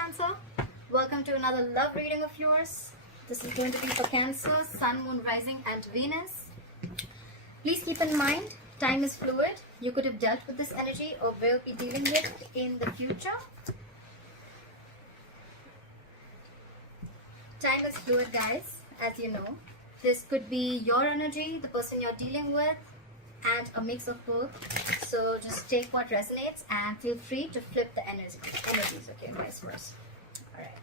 Cancer. Welcome to another love reading of yours. This is going to be for Cancer, Sun, Moon, Rising, and Venus. Please keep in mind, time is fluid. You could have dealt with this energy or will be dealing with in the future. Time is fluid, guys, as you know. This could be your energy, the person you're dealing with, and a mix of both. So just take what resonates and feel free to flip the energies, okay, vice versa. All right.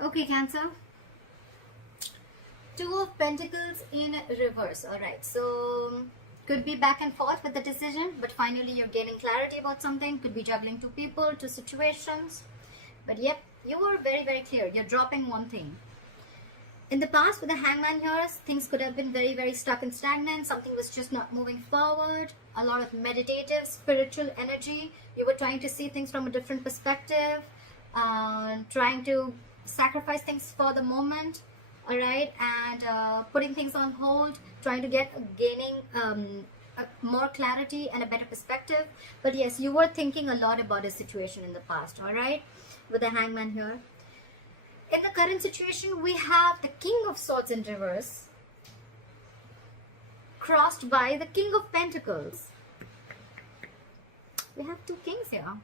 Okay, Cancer. Two of Pentacles in reverse. All right, so could be back and forth with the decision, but finally you're gaining clarity about something. Could be juggling two people, two situations. But yep, you were very, very clear. You're dropping one thing. In the past, with the Hangman here, things could have been very, very stuck and stagnant. Something was just not moving forward. A lot of meditative, spiritual energy. You were trying to see things from a different perspective. Trying to sacrifice things for the moment. All right. And putting things on hold. Trying to gaining more clarity and a better perspective. But yes, you were thinking a lot about a situation in the past. All right. With the Hangman here. In the current situation, we have the King of Swords in reverse, crossed by the King of Pentacles. We have two kings here.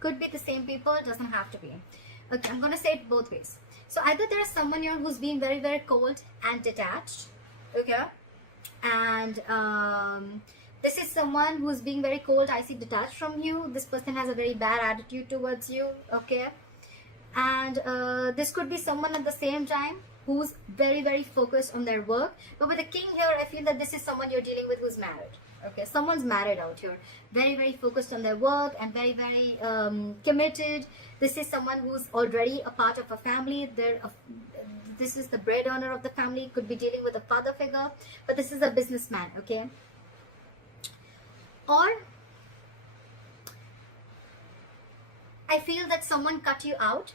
Could be the same people, doesn't have to be. Okay, I'm going to say it both ways. So either there's someone here who's being very, very cold and detached. Okay. And this is someone who's being very cold, I see, detached from you. This person has a very bad attitude towards you. Okay. And this could be someone at the same time who's very, very focused on their work. But with the king here, I feel that this is someone you're dealing with who's married. Okay, someone's married out here. Very, very focused on their work and very, very committed. This is someone who's already a part of a family. This is the bread earner of the family. Could be dealing with a father figure. But this is a businessman, okay? Or I feel that someone cut you out.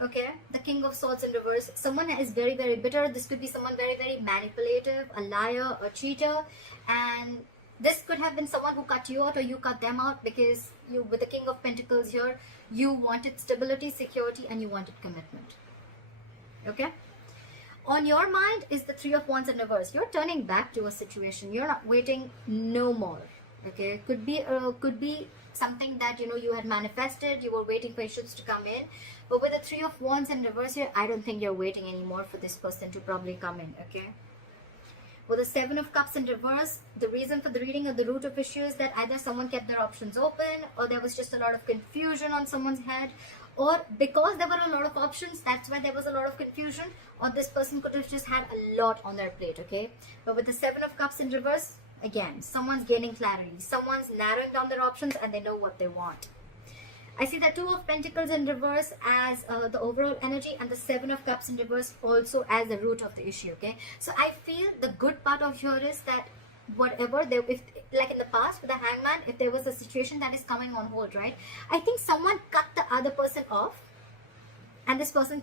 Okay, the King of Swords in reverse. Someone is very, very bitter. This could be someone very, very manipulative, a liar, a cheater. And this could have been someone who cut you out or you cut them out because you, with the King of Pentacles here, you wanted stability, security, and you wanted commitment. Okay. On your mind is the Three of Wands in reverse. You're turning back to a situation. You're not waiting no more. Okay. Could be something that you had manifested. You were waiting for issues to come in. But with the Three of Wands in reverse here, I don't think you're waiting anymore for this person to probably come in. Okay. With the Seven of Cups in reverse, the reason for the reading of the root of issue is that either someone kept their options open, or there was just a lot of confusion on someone's head, or because there were a lot of options, that's why there was a lot of confusion, or this person could have just had a lot on their plate. Okay. But with the Seven of Cups in reverse, again, someone's gaining clarity. Someone's narrowing down their options and they know what they want. I see the Two of Pentacles in reverse as the overall energy, and the Seven of Cups in reverse also as the root of the issue. Okay, so I feel the good part of here is that whatever if like in the past with the Hangman, if there was a situation that is coming on hold, right, I think someone cut the other person off and this person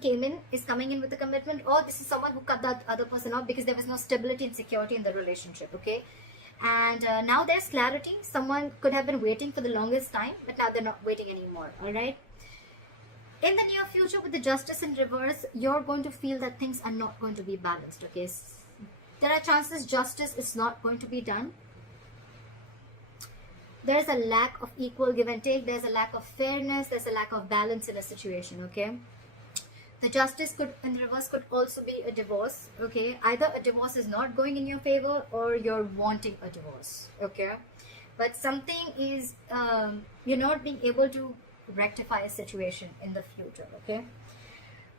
is coming in with a commitment, or this is someone who cut that other person off because there was no stability and security in the relationship. Okay. And now there's clarity. Someone could have been waiting for the longest time, but now they're not waiting anymore. All right. In the near future, with the Justice in reverse, you're going to feel that things are not going to be balanced. Okay. There are chances justice is not going to be done. There's a lack of equal give and take. There's a lack of fairness. There's a lack of balance in a situation. Okay. The Justice in reverse could also be a divorce. Okay, either a divorce is not going in your favor or you're wanting a divorce. Okay, but something is you're not being able to rectify a situation in the future. Okay,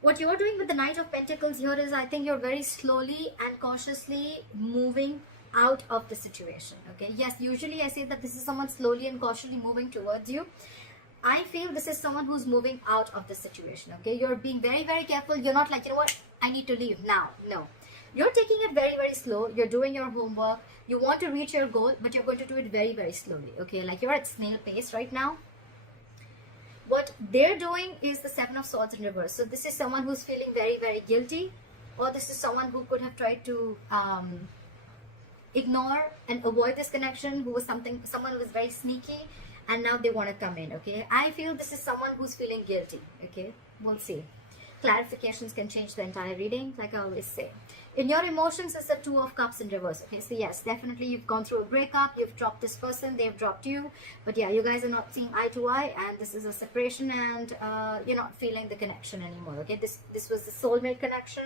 what you're doing with the Knight of Pentacles here is, I think you're very slowly and cautiously moving out of the situation. Okay, yes, usually I say that this is someone slowly and cautiously moving towards you. I feel this is someone who's moving out of the situation. Okay, you're being very, very careful. You're not like, what, I need to leave now. No, you're taking it very, very slow. You're doing your homework. You want to reach your goal, but you're going to do it very, very slowly. Okay, like you're at snail pace right now. What they're doing is the Seven of Swords in reverse. So this is someone who's feeling very, very guilty, or this is someone who could have tried to ignore and avoid this connection, someone who was very sneaky and now they want to come in. Okay, I feel this is someone who's feeling guilty. Okay, we'll see. Clarifications can change the entire reading, like I always say. In your emotions is the Two of Cups in reverse. Okay, so yes, definitely you've gone through a breakup, you've dropped this person, they've dropped you, but yeah, you guys are not seeing eye to eye, and this is a separation, and you're not feeling the connection anymore. Okay, this was the soulmate connection,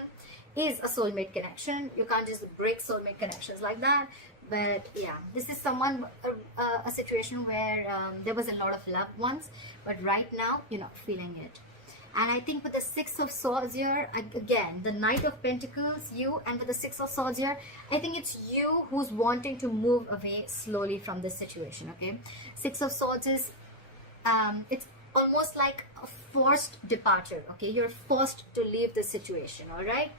is a soulmate connection. You can't just break soulmate connections like that. But yeah, this is someone, a situation where there was a lot of love once, but right now you're not feeling it. And I think with the Six of Swords here, again, the Knight of Pentacles, you, and with the Six of Swords here, I think it's you who's wanting to move away slowly from this situation, okay? Six of Swords is, it's almost like a forced departure, okay? You're forced to leave the situation, all right?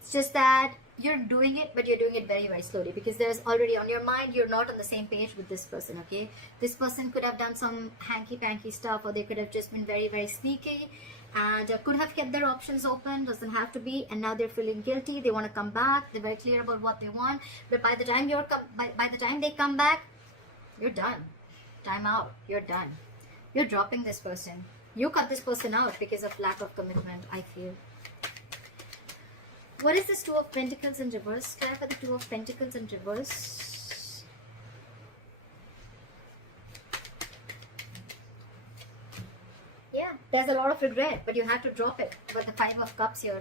It's just that you're doing it, but you're doing it very, very slowly, because there's already on your mind, you're not on the same page with this person, okay? This person could have done some hanky-panky stuff, or they could have just been very, very sneaky, and could have kept their options open, doesn't have to be, and now they're feeling guilty, they want to come back, they're very clear about what they want, but by the time by the time they come back, you're done. Time out. You're done. You're dropping this person. You cut this person out because of lack of commitment, I feel. What is this Two of Pentacles in reverse? Clarify the Two of Pentacles in reverse. Yeah, there's a lot of regret, but you have to drop it. But the Five of Cups here.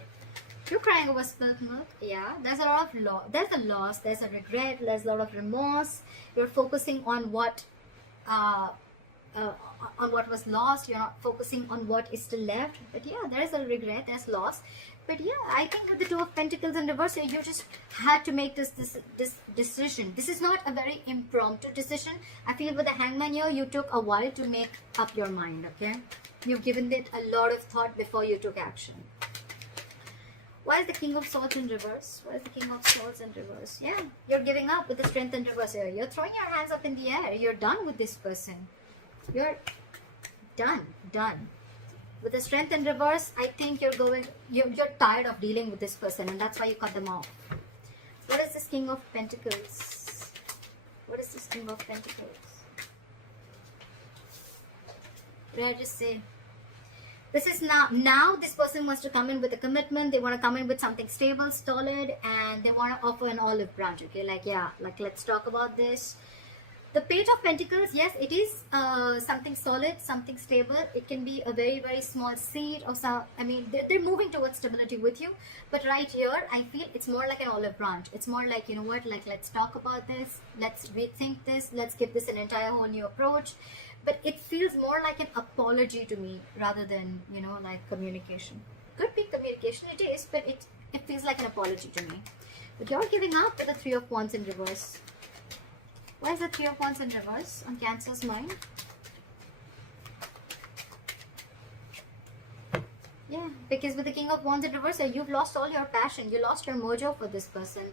You're crying over spilt milk. Yeah, there's a lot of there's a loss, there's a regret, there's a lot of remorse. You're focusing on what was lost. You're not focusing on what is still left. But yeah, there is a regret, there's loss. But yeah, I think with the Two of Pentacles in reverse, you just had to make this decision. This is not a very impromptu decision. I feel with the Hangman here, you took a while to make up your mind, okay? You've given it a lot of thought before you took action. Why is the King of Swords in reverse? Why is the King of Swords in reverse? Yeah, you're giving up with the Strength in reverse here. You're throwing your hands up in the air. You're done with this person. You're done. With the Strength in reverse, I think you're tired of dealing with this person, and that's why you cut them off. What is this King of Pentacles? What is this King of Pentacles? What did I just say? This is now this person wants to come in with a commitment. They want to come in with something stable, solid, and they want to offer an olive branch, okay? Like, yeah, like, let's talk about this. The Page of Pentacles, yes, it is something solid, something stable. It can be a very, very small seed or some, I mean, they're moving towards stability with you. But right here, I feel it's more like an olive branch. It's more like, you know what, like, let's talk about this. Let's rethink this. Let's give this an entire whole new approach. But it feels more like an apology to me rather than, you know, like communication. Could be communication, it is, but it feels like an apology to me. But you're giving up with the Three of Wands in reverse. Why is the Three of Wands in reverse on Cancer's mind? Yeah, because with the King of Wands in reverse, you've lost all your passion. You lost your mojo for this person.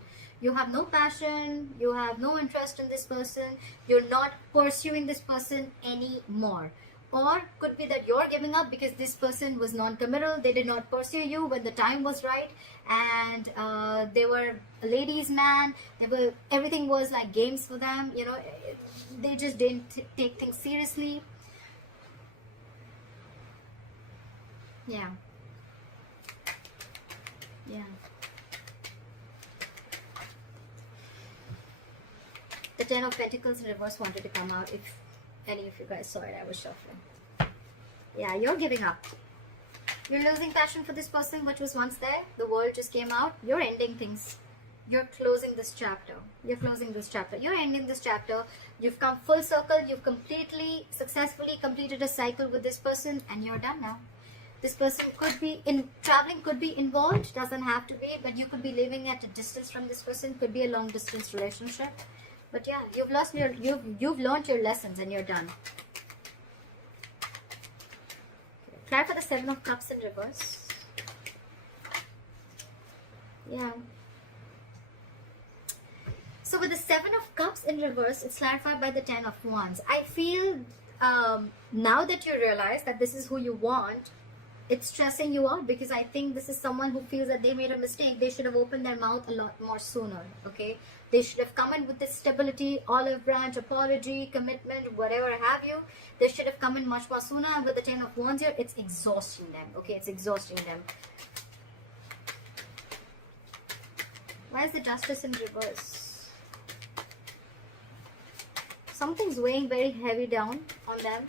You have no passion. You have no interest in this person. You're not pursuing this person anymore. Or could be that you're giving up because this person was non-committal. They did not pursue you when the time was right, and they were a ladies' man. Everything was like games for them. You know, they just didn't take things seriously. Yeah. The Ten of Pentacles in reverse wanted to come out. If any of you guys saw it, I was shuffling. Yeah, you're giving up. You're losing passion for this person which was once there. The world just came out. You're ending things. You're closing this chapter. You're ending this chapter. You've come full circle. You've completely, successfully completed a cycle with this person, and you're done now. This person could be traveling, could be involved, doesn't have to be, but you could be living at a distance from this person. Could be a long distance relationship. But yeah, you've learned your lessons and you're done. Try for the Seven of Cups in reverse. Yeah. So with the Seven of Cups in reverse, it's clarified by the Ten of Wands. I feel now that you realize that this is who you want, it's stressing you out, because I think this is someone who feels that they made a mistake. They should have opened their mouth a lot more sooner, okay? They should have come in with this stability, olive branch, apology, commitment, whatever have you. They should have come in much more sooner. And with the 10 of Wands here, it's exhausting them. Okay, it's exhausting them. Why is the Justice in reverse? Something's weighing very heavy down on them.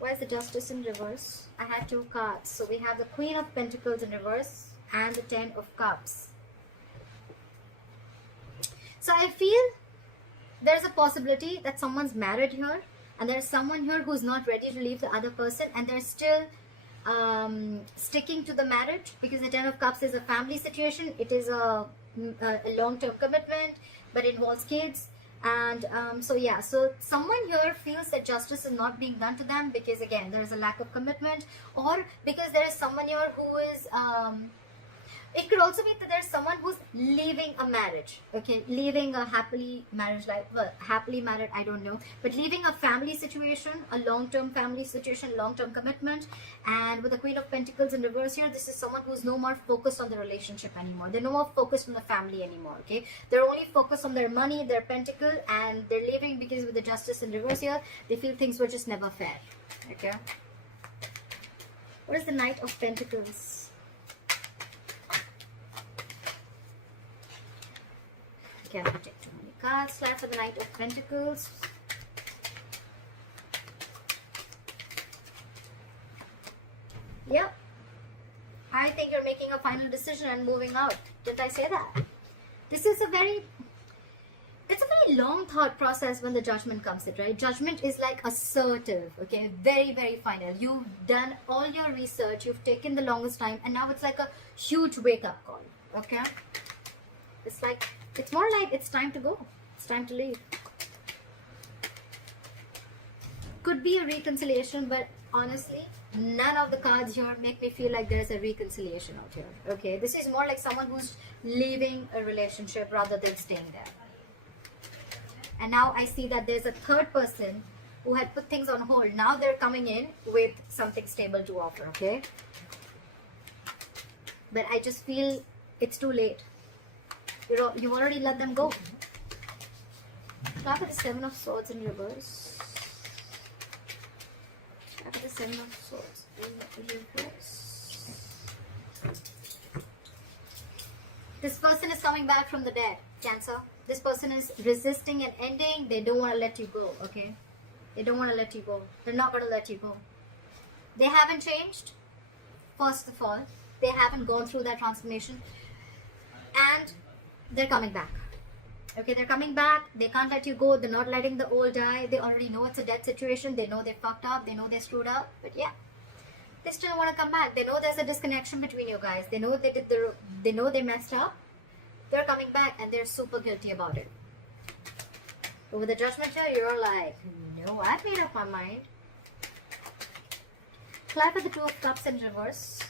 Why is the Justice in reverse? I had 2 cards. So we have the Queen of Pentacles in reverse and the 10 of Cups. So I feel there's a possibility that someone's married here, and there's someone here who's not ready to leave the other person, and they're still sticking to the marriage, because the 10 of Cups is a family situation. It is a long-term commitment, but involves kids. And so someone here feels that justice is not being done to them, because again there is a lack of commitment, or because there is someone here who is it could also be that there's someone who's leaving a marriage, okay, leaving a happily marriage life, well, happily married, I don't know, but leaving a family situation, a long-term family situation, long-term commitment. And with the Queen of Pentacles in reverse here, this is someone who's no more focused on the relationship anymore. They're no more focused on the family anymore, okay? They're only focused on their money, their pentacle, and they're leaving because with the Justice in reverse here, they feel things were just never fair, okay? What is the Knight of Pentacles? Okay, I'm going to take too many cards. Slide for the Knight of Pentacles. Yep. I think you're making a final decision and moving out. Didn't I say that? This is a very long thought process when the Judgment comes in, right? Judgment is like assertive, okay? Very, very final. You've done all your research, you've taken the longest time, and now it's like a huge wake-up call, okay? It's more like it's time to go. It's time to leave. Could be a reconciliation, but honestly, none of the cards here make me feel like there's a reconciliation out here. Okay, this is more like someone who's leaving a relationship rather than staying there. And now I see that there's a third person who had put things on hold. Now they're coming in with something stable to offer, okay? But I just feel it's too late. You've already let them go. Start with the 7 of Swords in reverse. Start with the 7 of Swords in reverse. This person is coming back from the dead, Cancer. This person is resisting an ending. They don't want to let you go, okay? They don't want to let you go. They're not going to let you go. They haven't changed, first of all. They haven't gone through that transformation. And they're coming back. Okay, they're coming back. They can't let you go. They're not letting the old die. They already know it's a dead situation. They know they fucked up. They know they screwed up. But yeah, they still want to come back. They know there's a disconnection between you guys. They know they know they messed up. They're coming back and they're super guilty about it. But with the Judgment here, you're like, no, I've made up my mind. Clap with the 2 of Cups in reverse.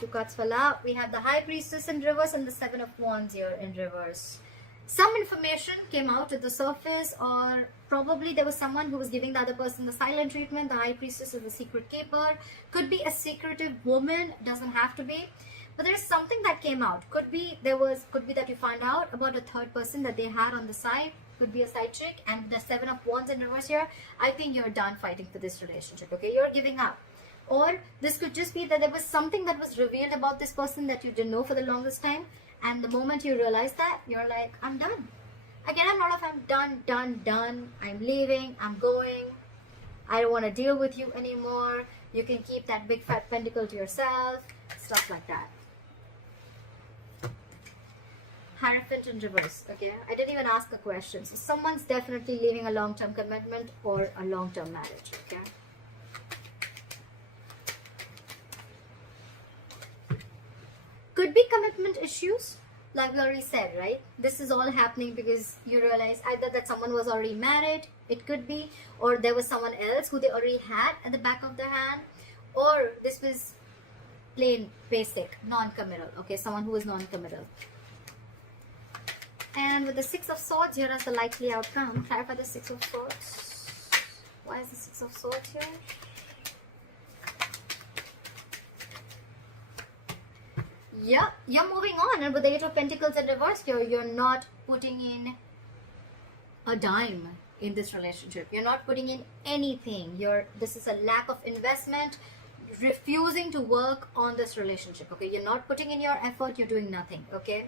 2 cards fell out. We have the High Priestess in reverse and the 7 of Wands here in reverse. Some information came out to the surface, or probably there was someone who was giving the other person the silent treatment. The High Priestess is the secret keeper. Could be a secretive woman, doesn't have to be. But there's something that came out. Could be that you find out about a third person that they had on the side. Could be a side chick. And the 7 of Wands in reverse here, I think you're done fighting for this relationship, okay? You're giving up. Or this could just be that there was something that was revealed about this person that you didn't know for the longest time. And the moment you realize that, you're like, I'm done. Again, I'm not if I'm done. I'm leaving. I'm going. I don't want to deal with you anymore. You can keep that big fat pentacle to yourself. Stuff like that. Hierophant in reverse, okay? I didn't even ask a question. So someone's definitely leaving a long-term commitment or a long-term marriage, okay? Could be commitment issues, like we already said, right? This is all happening because you realize either that someone was already married, it could be, or there was someone else who they already had at the back of their hand, or this was plain, basic, non-committal, okay? Someone who was non-committal. And with the 6 of Swords here as the likely outcome, clarify the 6 of Swords. Why is the 6 of Swords here? Yeah, you're moving on, and with the Eight of Pentacles in reverse here, you're not putting in a dime in this relationship. You're not putting in anything. This is a lack of investment, refusing to work on this relationship. Okay, you're not putting in your effort, you're doing nothing. Okay,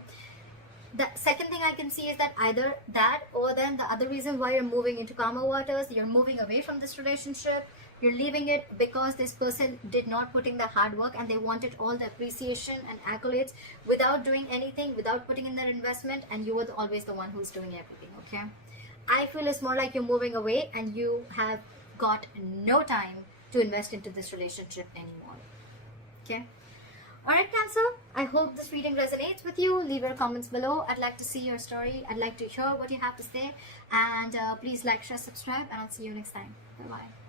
the second thing I can see is that either that, or then the other reason why you're moving into calmer waters, you're moving away from this relationship, you're leaving it because this person did not put in the hard work and they wanted all the appreciation and accolades without doing anything, without putting in their investment, and you were always the one who's doing everything. Okay, I feel it's more like you're moving away and you have got no time to invest into this relationship anymore. Okay. Alright, Cancer, I hope this reading resonates with you. Leave your comments below. I'd like to see your story. I'd like to hear what you have to say. And please like, share, subscribe, and I'll see you next time. Bye-bye.